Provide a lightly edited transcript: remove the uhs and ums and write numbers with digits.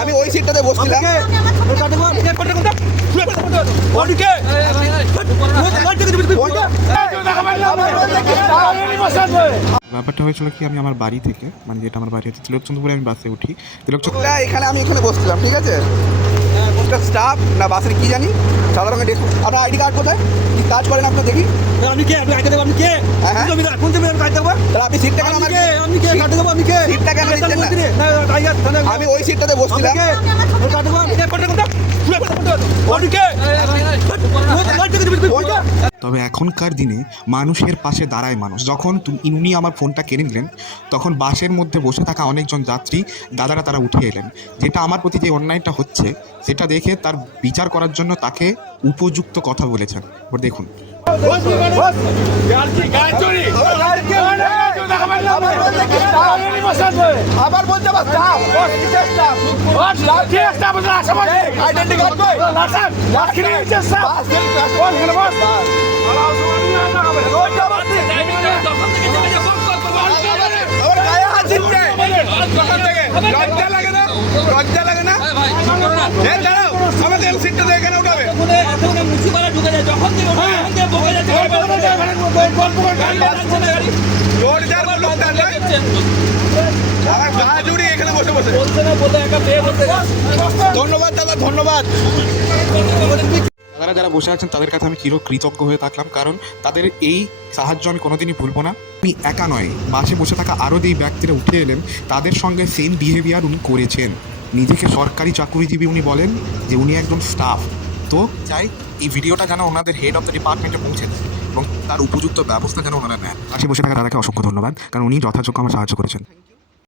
আমি ওই সিটটাতে বসছিলাম। ব্যাপারটা হয়েছিল কি, আমি আমার বাড়ি থেকে, মানে যেটা আমার বাড়ি হচ্ছে তিলকচন্দ্রপুরে, আমি বাসে উঠি। এখানে আমি এখানে বসছিলাম, ঠিক আছে। স্টাফ না বাসের কি জানি সাদা রঙের ড্রেস। আপনার আইডি কার্ড কোথায়? কি কাজ করেন আপনার দেখি? আমি কে? আপনি আগে দেবো। আমি কে? কোন জমি কাজ দেবো? তাহলে আপনি সিটটা কেন আমার? আমি কে কাটে দেবো? আমি কে? সিটটা কেন দিচ্ছেন না? আমি ওই সিটটাতে বসছিলাম। তবে এখনকার দিনে মানুষের পাশে দাঁড়ায় মানুষ। যখন উনি আমার ফোনটা কেড়ে নিলেন, তখন বাসের মধ্যে বসে থাকা অনেকজন যাত্রী দাদারা তারা উঠে এলেন। যেটা আমার প্রতি যে অন্যায়টা হচ্ছে সেটা দেখে তার বিচার করার জন্য তাকে উপযুক্ত কথা বলেছেন। এবার দেখুন। আবার বলতে লজ্জা লাগে না? লজ্জা লাগে না? দাঁড়াও, আমাদের সিটটা এখানে উঠাবে। আমার গা জুড়ে এখানে বসে বসে। ধন্যবাদ দাদা, ধন্যবাদ। তারা যারা বসে আছেন তাদের কাছে আমি কৃতজ্ঞ হয়ে থাকলাম, কারণ তাদের এই সাহায্য আমি কোনোদিনই ভুলবো না। আমি একা নয়, বাসে বসে থাকা আরও যেই ব্যক্তিরা উঠে এলেন তাদের সঙ্গে সেম বিহেভিয়ার উনি করেছেন। নিজেকে সরকারি চাকুরিজীবী উনি বলেন যে উনি একজন স্টাফ। তো চাই এই ভিডিওটা যেন ওনাদের হেড অফ দ্য ডিপার্টমেন্টে পৌঁছে দেয় এবং তার উপযুক্ত ব্যবস্থা যেন ওনারা নেন। পাশে বসে থাকা দাদাকে অসংখ্য ধন্যবাদ, কারণ উনি যথাযোগ্য আমার সাহায্য করেছেন।